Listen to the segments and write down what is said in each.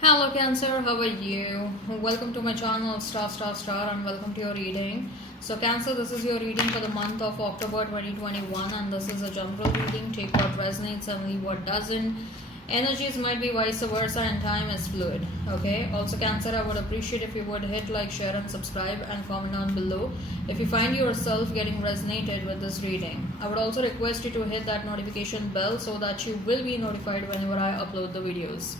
Hello Cancer, how are you? Welcome to my channel Star and welcome to your reading. So Cancer, this is your reading for the month of October 2021 and this is a general reading. Take what resonates and leave what doesn't. Energies might be vice versa and time is fluid. Okay. Also Cancer, I would appreciate if you would hit like, share and subscribe and comment down below if you find yourself getting resonated with this reading. I would also request you to hit that notification bell so that you will be notified whenever I upload the videos.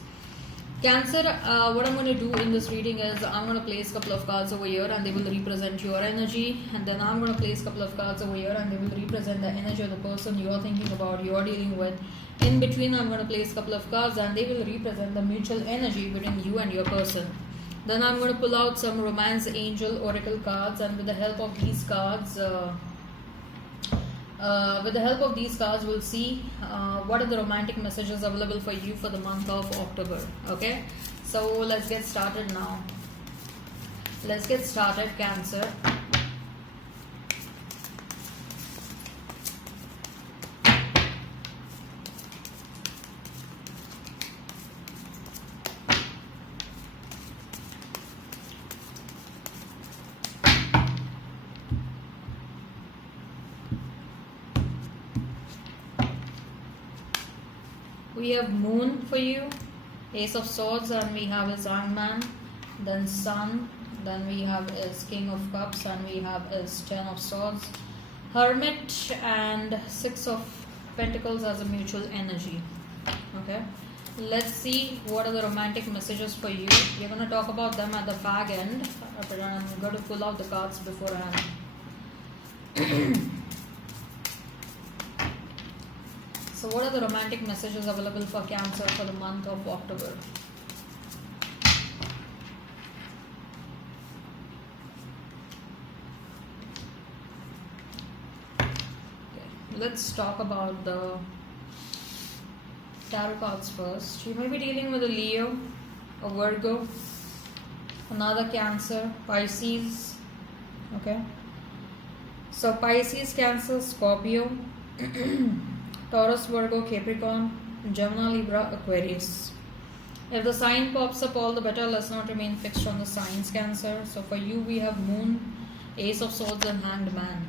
Cancer, what I'm going to do in this reading is I'm going to place a couple of cards over here and they will represent your energy, and then I'm going to place a couple of cards over here and they will represent the energy of the person you're thinking about, you're dealing with. In between, I'm going to place a couple of cards and they will represent the mutual energy between you and your person. Then I'm going to pull out some romance angel oracle cards, and with the help of these cards, we'll see what are the romantic messages available for you for the month of October. Okay, so let's get started now. Let's get started, Cancer. We have Moon for you, Ace of Swords, and we have his Hangman, then Sun, then we have his King of Cups, and we have his Ten of Swords, Hermit, and Six of Pentacles as a mutual energy. Okay, let's see what are the romantic messages for you. We're going to talk about them at the fag end, but I'm going to pull out the cards beforehand. So what are the romantic messages available for Cancer for the month of October? Okay, let's talk about the tarot cards first. You may be dealing with a Leo, a Virgo, another Cancer, Pisces. Okay. So Pisces, Cancer, Scorpio, Taurus, Virgo, Capricorn, Gemini, Libra, Aquarius. If the sign pops up, all the better. Let's not remain fixed on the signs, Cancer. So for you, we have Moon, Ace of Swords, and Hanged Man.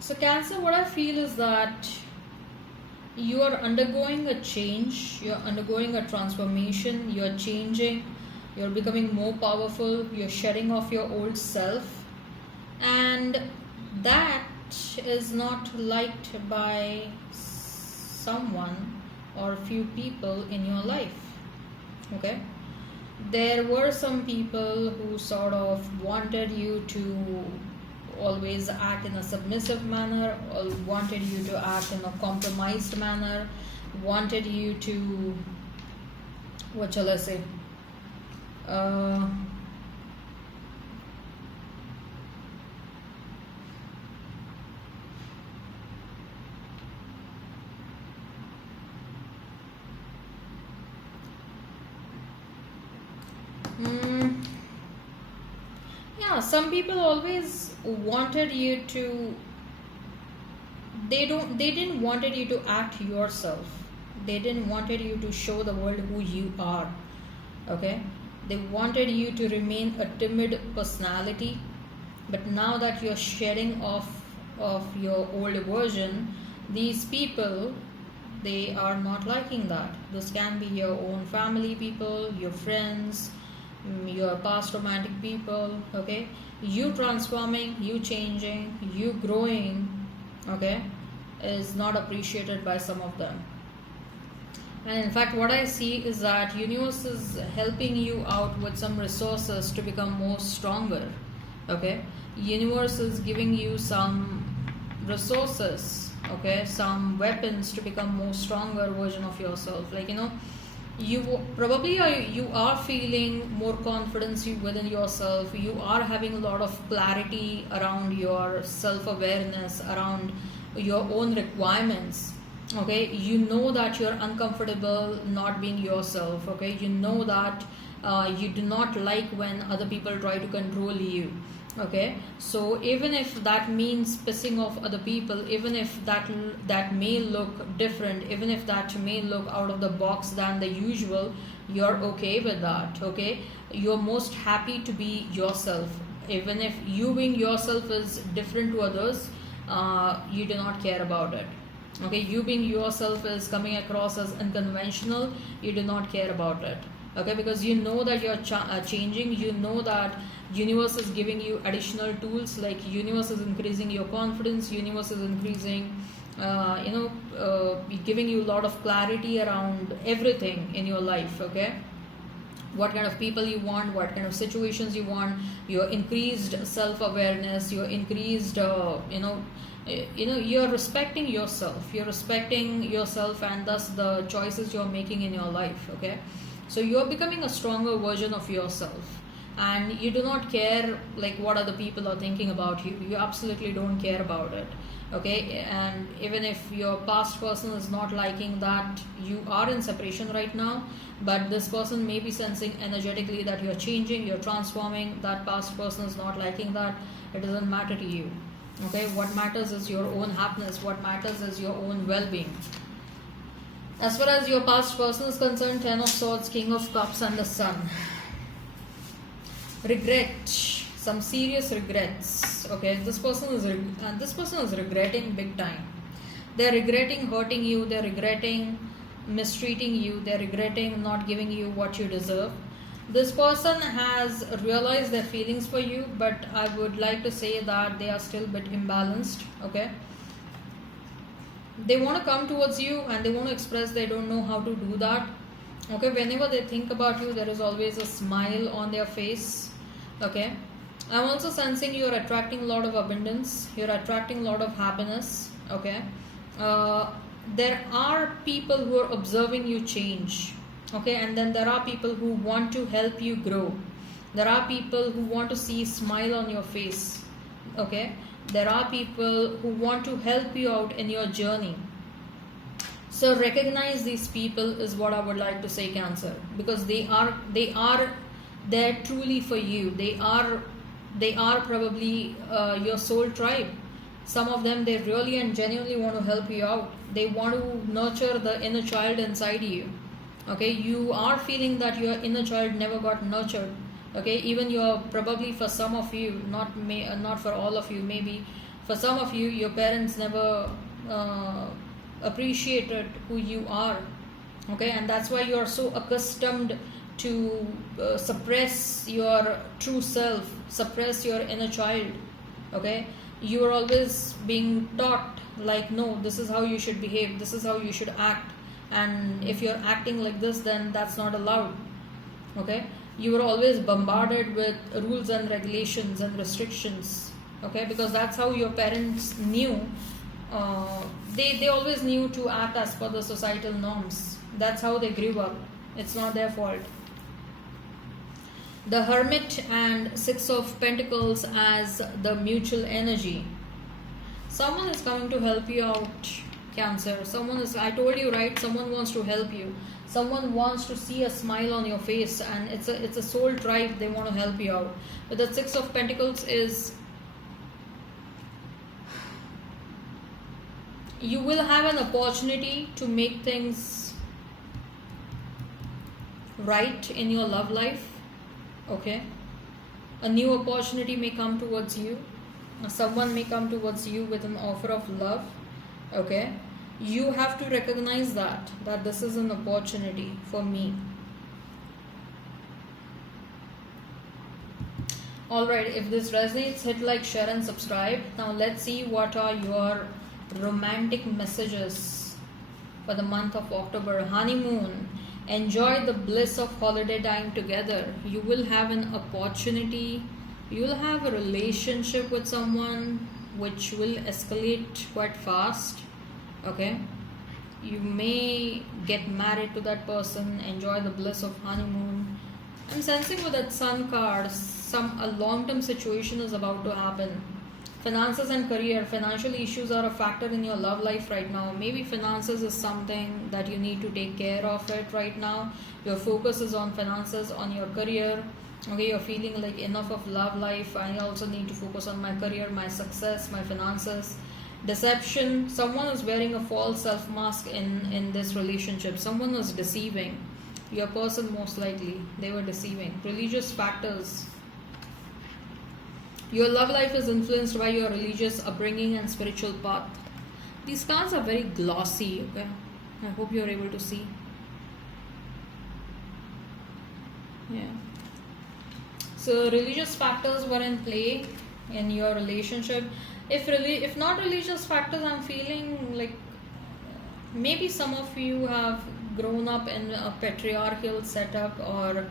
So Cancer, what I feel is that you are undergoing a change. You're undergoing a transformation. You're changing. You're becoming more powerful. You're shedding off your old self. And that is not liked by someone or few people in your life. Okay, there were some people who sort of wanted you to always act in a submissive manner, or wanted you to act in a compromised manner, wanted you to, what shall I say, yeah, some people always wanted you to, they didn't wanted you to act yourself. They didn't wanted you to show the world who you are. Okay, they wanted you to remain a timid personality, but now that you're shedding off of your old version, these people, they are not liking that. This can be your own family people, your friends, your past romantic people. Okay, you transforming, you changing, you growing, okay, is not appreciated by some of them. And in fact, what I see is that universe is helping you out with some resources to become more stronger. Okay, universe is giving you some resources, okay, some weapons to become more stronger version of yourself. Like, you probably you are feeling more confidence within yourself. You are having a lot of clarity around your self-awareness, around your own requirements. Okay, you know that you're uncomfortable not being yourself. Okay, you know that you do not like when other people try to control you. Okay, so even if that means pissing off other people, even if that may look different, even if that may look out of the box than the usual, you're okay with that. Okay, you're most happy to be yourself. Even if you being yourself is different to others, you do not care about it. Okay, you being yourself is coming across as unconventional, you do not care about it. Okay, because you know that you're changing, you know that universe is giving you additional tools, like universe is increasing your confidence, universe is increasing giving you a lot of clarity around everything in your life. Okay, what kind of people you want, what kind of situations you want, your increased self-awareness, your increased you're respecting yourself, and thus the choices you're making in your life. Okay, so you're becoming a stronger version of yourself, and you do not care like what other people are thinking about you. You absolutely don't care about it. Okay, and even if your past person is not liking that you are in separation right now, but this person may be sensing energetically that you're changing, you're transforming, that past person is not liking that, it doesn't matter to you. Okay, what matters is your own happiness, what matters is your own well-being. As far as your past person is concerned, 10 of Swords, King of Cups, and the Sun. Regret, some serious regrets. Okay, this person is regretting big time. They're regretting hurting you, they're regretting mistreating you, they're regretting not giving you what you deserve. This person has realized their feelings for you, but I would like to say that they are still a bit imbalanced. Okay, they want to come towards you and they want to express, they don't know how to do that. Okay, whenever they think about you, there is always a smile on their face. Okay, I'm also sensing you're attracting a lot of abundance, you're attracting a lot of happiness. Okay, there are people who are observing you change. Okay, and then there are people who want to help you grow, there are people who want to see a smile on your face. Okay, there are people who want to help you out in your journey. So recognize these people is what I would like to say, Cancer, because they are there truly for you. They are probably your soul tribe. Some of them, they really and genuinely want to help you out. They want to nurture the inner child inside you. Okay, you are feeling that your inner child never got nurtured. Okay, even you're probably, for some of you, not for all of you, maybe for some of you, your parents never appreciated who you are. Okay, and that's why you are so accustomed to suppress your true self, suppress your inner child. Okay, you are always being taught like, no, this is how you should behave, this is how you should act, and if you're acting like this, then that's not allowed. Okay, you were always bombarded with rules and regulations and restrictions. Okay, because that's how your parents knew. They always knew to act as per the societal norms. That's how they grew up. It's not their fault. The Hermit and Six of Pentacles as the mutual energy. Someone is coming to help you out, Cancer. I told you, right? Someone wants to help you. Someone wants to see a smile on your face, and it's a soul tribe. They want to help you out. But the Six of Pentacles is, you will have an opportunity to make things right in your love life. Okay, a new opportunity may come towards you. Someone may come towards you with an offer of love. Okay, you have to recognize that this is an opportunity for me. Alright, if this resonates, hit like, share and subscribe. Now let's see what are your romantic messages for the month of October. Honeymoon. Enjoy the bliss of holiday time together. You will have an opportunity. You will have a relationship with someone which will escalate quite fast. Okay, you may get married to that person. Enjoy the bliss of honeymoon. I'm sensing with that Sun card, a long-term situation is about to happen. Finances and career. Financial issues are a factor in your love life right now. Maybe finances is something that you need to take care of it right now. Your focus is on finances, on your career. Okay, you're feeling like enough of love life. I also need to focus on my career, my success, my finances. Deception. Someone is wearing a false self mask in this relationship. Someone was deceiving. Your person, most likely, they were deceiving. Religious factors. Your love life is influenced by your religious upbringing and spiritual path. These cards are very glossy. Okay, I hope you're able to see. Yeah. So religious factors were in play in your relationship. If not religious factors, I'm feeling like maybe some of you have grown up in a patriarchal setup, or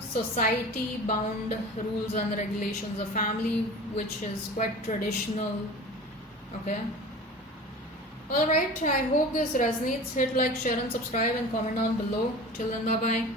society bound rules and regulations, a family which is quite traditional. Okay. Alright, I hope this resonates. Hit like, share and subscribe and comment down below. Till then, bye bye.